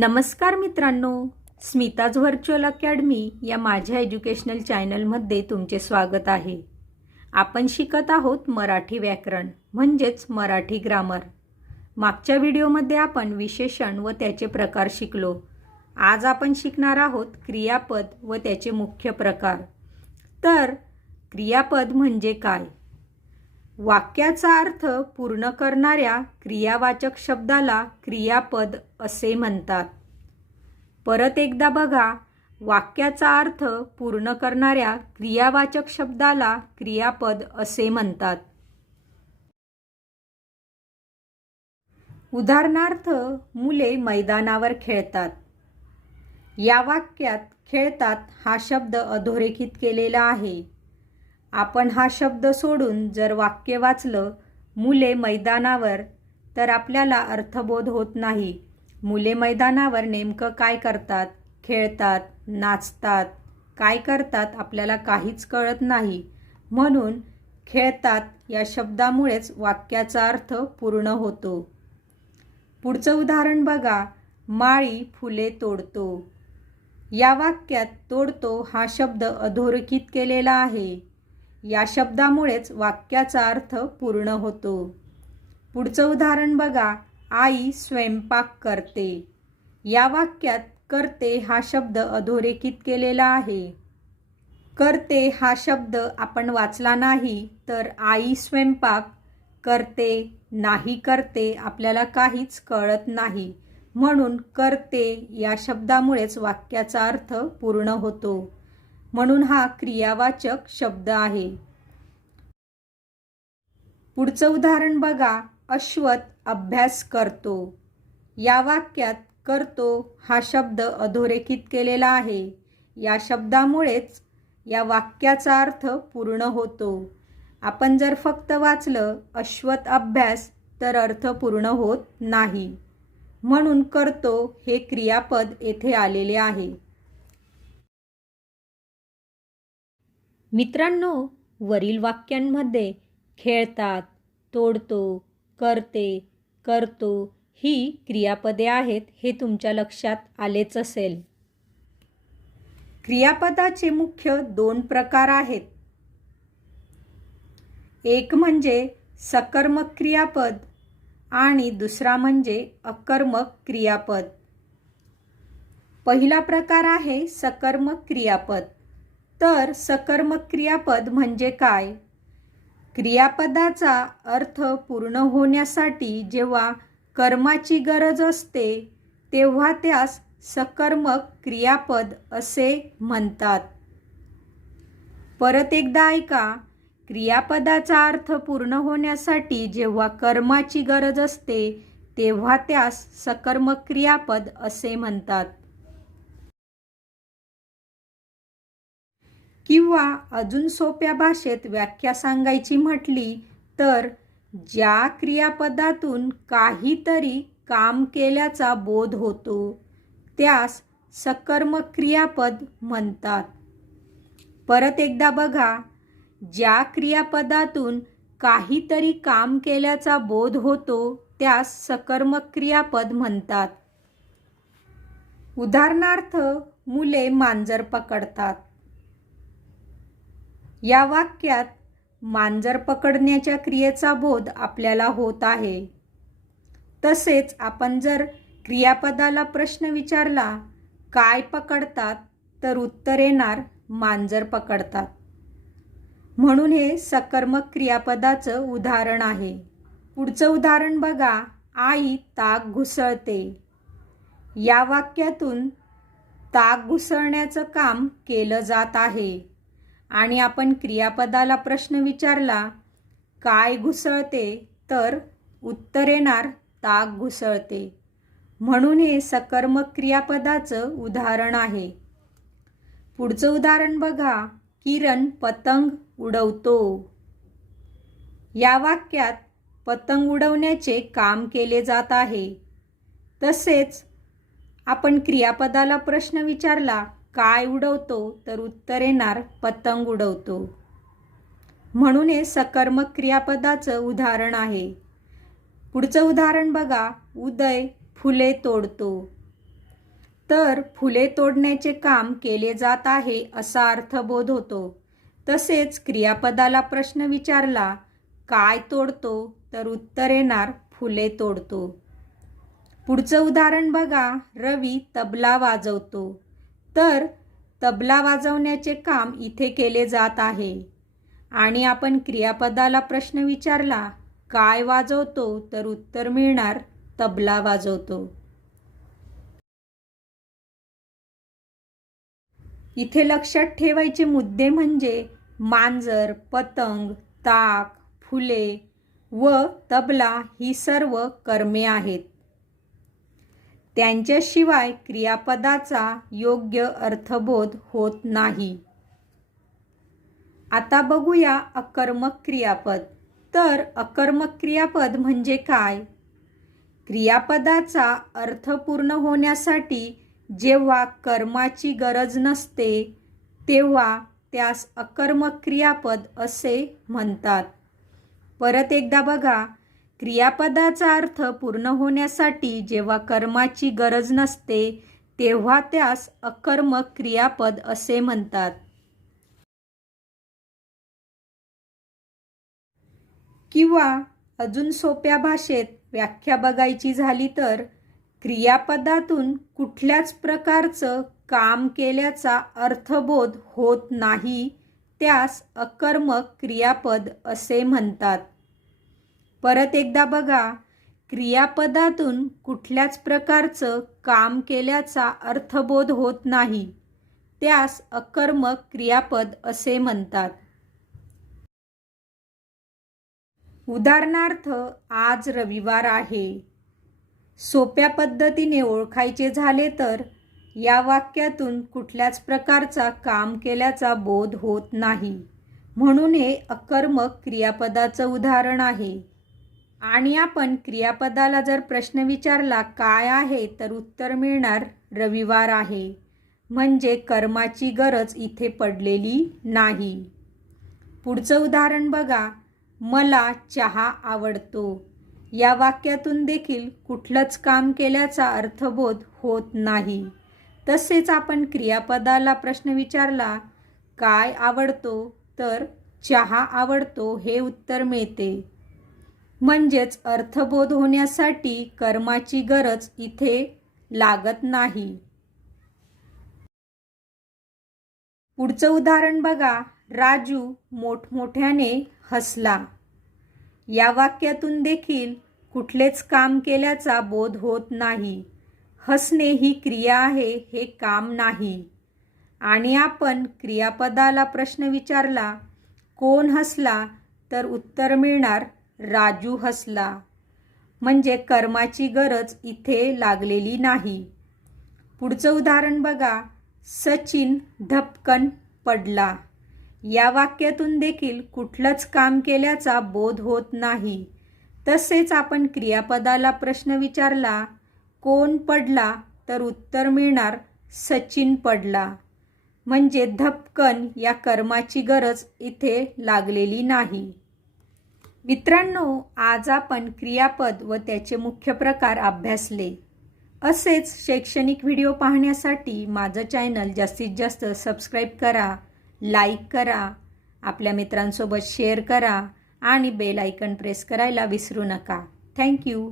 नमस्कार मित्रांनो Smita's virtual academy या माझ्या एज्युकेशनल चॅनलमध्ये तुमचे स्वागत आहे. आपण शिकत आहोत मराठी व्याकरण म्हणजेच मराठी ग्रामर. मागच्या व्हिडिओमध्ये आपण विशेषण व त्याचे प्रकार शिकलो. आज आपण शिकणार आहोत क्रियापद व त्याचे मुख्य प्रकार. तर क्रियापद म्हणजे काय? वाक्याचा अर्थ पूर्ण करणाऱ्या क्रियावाचक शब्दाला क्रियापद असे म्हणतात. परत एकदा बघा वाक्याचा अर्थ पूर्ण करणाऱ्या क्रियावाचक शब्दाला क्रियापद असे म्हणतात. उदाहरणार्थ मुले मैदानावर खेळतात. या वाक्यात खेळतात हा शब्द अधोरेखित केलेला आहे. आपण हा शब्द सोडून जर वाक्य वाचलं मुले मैदानावर तर आपल्याला अर्थबोध होत नाही. मुले मैदानावर नेमकं काय करतात? खेळतात? नाचतात? काय करतात? आपल्याला काहीच कळत नाही. म्हणून खेळतात या शब्दामुळेच वाक्याचा अर्थ पूर्ण होतो. पुढचं उदाहरण बघा. माळी फुले तोडतो. या वाक्यात तोडतो हा शब्द अधोरेखित केलेला आहे. या शब्दामुळेच वाक्याचा अर्थ पूर्ण होतो. पुढचं उदाहरण बघा. आई स्वयंपाक करते. या वाक्यात करते हा शब्द अधोरेखित केलेला आहे. करते हा शब्द आपण वाचला नाही तर आई स्वयंपाक करते नाही करते आपल्याला काहीच कळत नाही. म्हणून करते या शब्दामुळेच वाक्याचा अर्थ पूर्ण होतो. म्हणून हा क्रियावाचक शब्द आहे. पुढचं उदाहरण बघा. अश्वत अभ्यास करतो. या वाक्यात करतो हा शब्द अधोरेखित केलेला आहे. या शब्दामुळेच या वाक्याचा अर्थ पूर्ण होतो. आपण जर फक्त वाचलं अश्वत अभ्यास तर अर्थ पूर्ण होत नाही. म्हणून करतो हे क्रियापद येथे आलेले आहे. मित्रांनो वरील वाक्यांमध्ये खेळतात तोडतो करते करतो ही क्रियापदे आहेत हे तुमच्या लक्षात आलेच असेल. क्रियापदाचे मुख्य दोन प्रकार आहेत. एक म्हणजे सकर्मक क्रियापद आणि दुसरा म्हणजे अकर्मक क्रियापद. पहिला प्रकार आहे सकर्मक क्रियापद. तर सकर्मक क्रियापद म्हणजे काय? क्रियापदाचा अर्थ पूर्ण होण्यासाठी जेव्हा कर्माची गरज असते तेव्हा त्यास सकर्मक क्रियापद असे म्हणतात. परत एकदा ऐका. क्रियापदाचा अर्थ पूर्ण होण्यासाठी जेव्हा कर्माची गरज असते तेव्हा त्यास सकर्मक क्रियापद असे म्हणतात. किंवा अजून सोप्या भाषेत व्याख्या सांगायची म्हटली तर ज्या क्रियापदातून काहीतरी काम केल्याचा बोध होतो त्यास सकर्मक क्रियापद म्हणतात. परत एकदा बघा ज्या क्रियापदातून काहीतरी काम केल्याचा बोध होतो त्यास सकर्मक क्रियापद म्हणतात. उदाहरणार्थ मुले मांजर पकडतात. या वाक्यात मांजर पकडण्याच्या क्रियेचा बोध आपल्याला होत आहे. तसेच आपण जर क्रियापदाला प्रश्न विचारला काय पकडतात? तर उत्तर येणार मांजर पकडतात. म्हणून हे सकर्मक क्रियापदाचं उदाहरण आहे. पुढचं उदाहरण बघा. आई ताक घुसळते. या वाक्यातून ताक घुसळण्याचं काम केलं जात आहे. आणि आपण क्रियापदाला प्रश्न विचारला काय घुसळते? तर उत्तर येणार ताक घुसळते. म्हणून हे सकर्मक क्रियापदाचं उदाहरण आहे. पुढचं उदाहरण बघा किरण पतंग उडवतो. या वाक्यात पतंग उडवण्याचे काम केले जात आहे. तसेच आपण क्रियापदाला प्रश्न विचारला काय उडवतो तर उत्तर येणार पतंग उडवतो. म्हणून हे सकर्मक क्रियापदाचं उदाहरण आहे. पुढचं उदाहरण बघा. उदय फुले तोडतो. तर फुले तोडण्याचे काम केले जात आहे असा अर्थबोध होतो. तसेच क्रियापदाला प्रश्न विचारला काय तोडतो तर उत्तर येणार फुले तोडतो. पुढचं उदाहरण बघा. रवी तबला वाजवतो. तर तबला वाजवण्याचे काम इथे केले जात आहे. आणि आपण क्रियापदाला प्रश्न विचारला काय वाजवतो? तर उत्तर मिळणार तबला वाजवतो. इथे लक्षात ठेवायचे मुद्दे म्हणजे मांजर पतंग ताक फुले व तबला ही सर्व कर्मे आहेत. त्यांच्याशिवाय क्रियापदाचा योग्य अर्थबोध होत नाही. आता बघूया अकर्मक क्रियापद. तर अकर्मक क्रियापद म्हणजे काय? क्रियापदाचा अर्थ पूर्ण होण्यासाठी जेव्हा कर्माची गरज नसते तेव्हा त्यास अकर्मक क्रियापद असे म्हणतात. परत एकदा बघा. क्रियापदाचा अर्थ पूर्ण होण्यासाठी जेव्हा कर्माची गरज नसते तेव्हा त्यास अकर्मक क्रियापद असे म्हणतात. किंवा अजून सोप्या भाषेत व्याख्या बघायची झाली तर क्रियापदातून कुठल्याच प्रकारचं काम केल्याचा अर्थबोध होत नाही त्यास अकर्मक क्रियापद असे म्हणतात. परत एकदा बघा. क्रियापदातून कुठल्याच प्रकारचं काम केल्याचा अर्थबोध होत नाही. त्यास अकर्मक क्रियापद असे म्हणतात. उदाहरणार्थ आज रविवार आहे. सोप्या पद्धतीने ओळखायचे झाले तर या वाक्यातून कुठल्याच प्रकारचा काम केल्याचा बोध होत नाही. म्हणून हे अकर्मक क्रियापदाचं उदाहरण आहे. आणि आपण क्रियापदाला जर प्रश्न विचारला काय आहे? तर उत्तर मिळणार रविवार आहे. म्हणजे कर्माची गरज इथे पडलेली नाही. पुढचं उदाहरण बघा. मला चहा आवडतो. या वाक्यातून देखील कुठलंच काम केल्याचा अर्थबोध होत नाही. तसेच आपण क्रियापदाला प्रश्न विचारला काय आवडतो? तर चहा आवडतो हे उत्तर मिळते. म्हणजेच अर्थबोध होण्यासाठी कर्माची गरज इथे लागत नाही. पुढचं उदाहरण बघा. राजू मोठमोठ्याने हसला. या वाक्यातून देखील कुठलेच काम केल्याचा बोध होत नाही. हसणे ही क्रिया आहे हे काम नाही. आणि आपण क्रियापदाला प्रश्न विचारला कोण हसला तर उत्तर मिळणार राजू हसला. म्हणजे कर्माची गरज इथे लागलेली नाही. पुढचं उदाहरण बघा. सचिन धपकन पडला. या वाक्यातून देखील कुठलंच काम केल्याचा बोध होत नाही. तसेच आपण क्रियापदाला प्रश्न विचारला कोण पडला तर उत्तर मिळणार सचिन पडला. म्हणजे धपकन या कर्माची गरज इथे लागलेली नाही. मित्रांनो आज आपण क्रियापद व त्याचे मुख्य प्रकार अभ्यासले. असेच शैक्षणिक व्हिडिओ पाहण्यासाठी माझं चॅनल जास्तीत जास्त सबस्क्राईब करा लाईक करा आपल्या मित्रांसोबत शेअर करा आणि बेल आयकन प्रेस करायला विसरू नका. थँक्यू